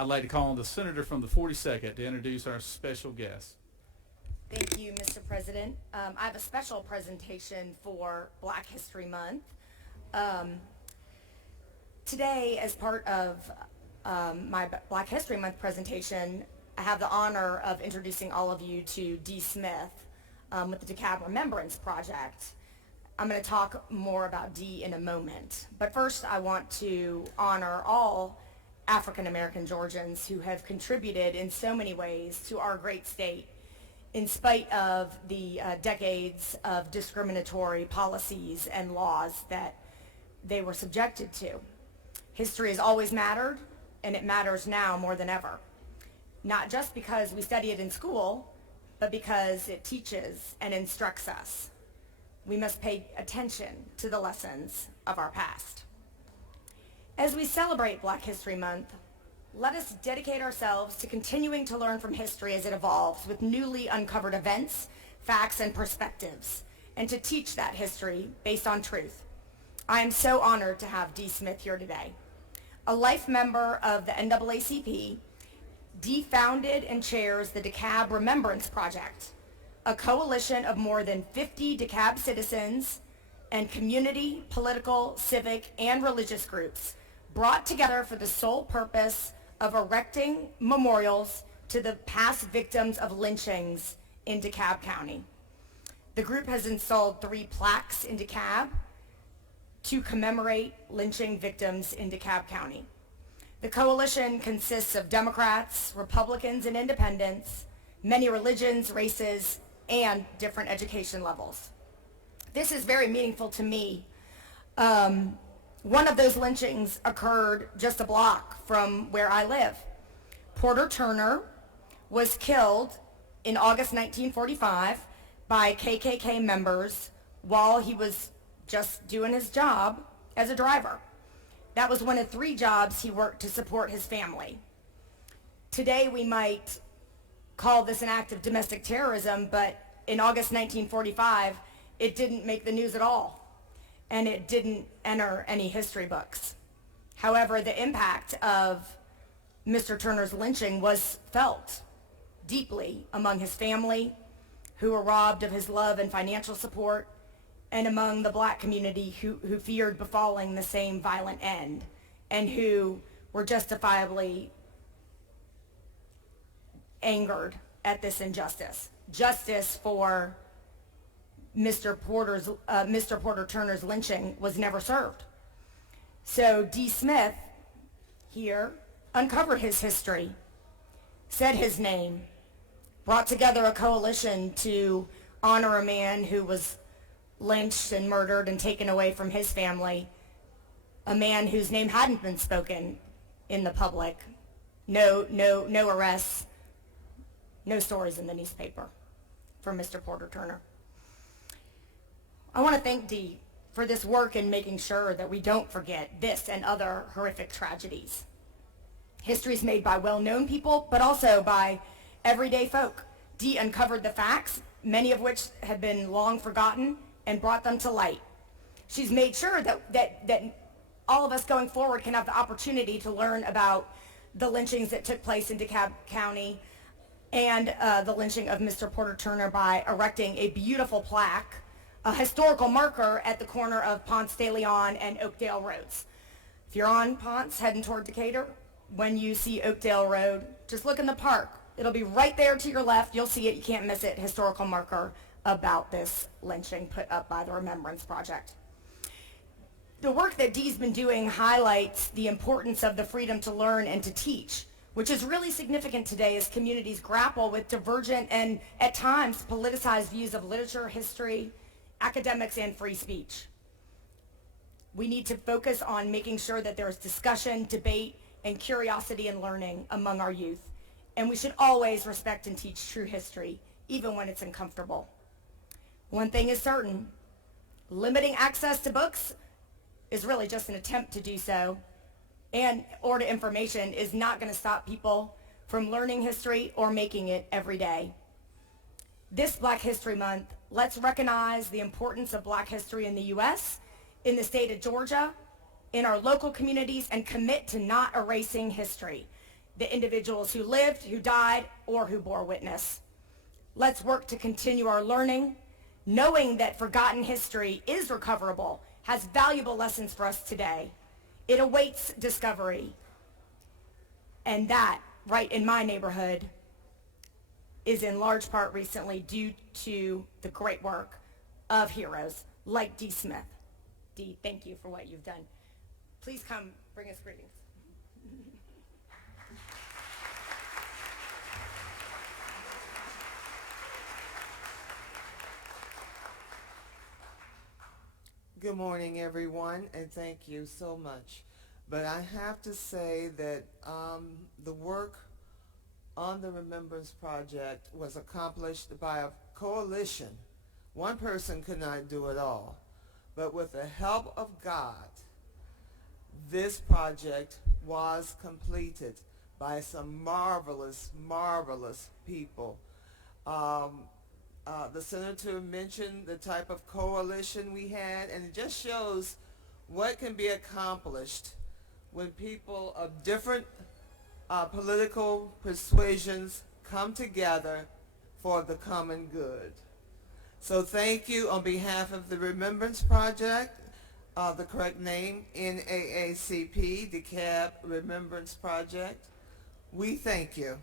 I'd like to call on the senator from the 42nd to introduce our special guest. Thank you, Mr. President. I have a special presentation for Black History Month. Today, as part of my Black History Month presentation, I have the honor of introducing all of you to Dee Smith with the DeKalb Remembrance Project. I'm going to talk more about Dee in a moment, but first I want to honor all African American Georgians who have contributed in so many ways to our great state in spite of the decades of discriminatory policies and laws that they were subjected to. History has always mattered, and it matters now more than ever. Not just because we study it in school, but because it teaches and instructs us. We must pay attention to the lessons of our past. As we celebrate Black History Month, let us dedicate ourselves to continuing to learn from history as it evolves with newly uncovered events, facts, and perspectives, and to teach that history based on truth. I am so honored to have Dee Smith here today. A life member of the NAACP, Dee founded and chairs the DeKalb Remembrance Project, a coalition of more than 50 DeKalb citizens and community, political, civic, and religious groups brought together for the sole purpose of erecting memorials to the past victims of lynchings in DeKalb County. The group has installed 3 plaques in DeKalb to commemorate lynching victims in DeKalb County. The coalition consists of Democrats, Republicans, and independents, many religions, races, and different education levels. This is very meaningful to me. One of those lynchings occurred just a block from where I live. Porter Turner was killed in August 1945 by KKK members while he was just doing his job as a driver. That was one of 3 jobs he worked to support his family. Today we might call this an act of domestic terrorism, but in August 1945, it didn't make the news at all, and it didn't enter any history books. However, the impact of Mr. Turner's lynching was felt deeply among his family, who were robbed of his love and financial support, and among the Black community who feared befalling the same violent end, and who were justifiably angered at this injustice. Justice for Mr. Porter Turner's lynching was never served. So Dee Smith here uncovered his history, said his name, brought together a coalition to honor a man who was lynched and murdered and taken away from his family, a man whose name hadn't been spoken in the public. No arrests, no stories in the newspaper for Mr. Porter Turner. I want to thank Dee for this work in making sure that we don't forget this and other horrific tragedies. History is made by well-known people, but also by everyday folk. Dee uncovered the facts, many of which had been long forgotten, and brought them to light. She's made sure that all of us going forward can have the opportunity to learn about the lynchings that took place in DeKalb County and the lynching of Mr. Porter Turner by erecting a beautiful plaque, a historical marker at the corner of Ponce de Leon and Oakdale Roads. If you're on Ponce heading toward Decatur, when you see Oakdale Road, just look in the park. It'll be right there to your left. You'll see it. You can't miss it. Historical marker about this lynching put up by the Remembrance Project. The work that Dee's been doing highlights the importance of the freedom to learn and to teach, which is really significant today as communities grapple with divergent and, at times, politicized views of literature, history, academics, and free speech. We need to focus on making sure that there's discussion, debate, and curiosity and learning among our youth. And we should always respect and teach true history, even when it's uncomfortable. One thing is certain, limiting access to books is really just an attempt to do so, or to information is not going to stop people from learning history or making it every day. This Black History Month, let's recognize the importance of Black history in the U.S., in the state of Georgia, in our local communities, and commit to not erasing history. the individuals who lived, who died, or who bore witness. Let's work to continue our learning, knowing that forgotten history is recoverable, has valuable lessons for us today. It awaits discovery. And that, right in my neighborhood, is in large part recently due to the great work of heroes like Dee Smith. Dee, thank you for what you've done. Please come bring us greetings. Good morning, everyone, and thank you so much. But I have to say that the work on the Remembrance Project was accomplished by a coalition. One person could not do it all. But with the help of God, this project was completed by some marvelous, marvelous people. The senator mentioned the type of coalition we had, and it just shows what can be accomplished when people of different political persuasions come together for the common good. So thank you on behalf of the Remembrance Project, the correct name, NAACP DeKalb Remembrance Project. We thank you.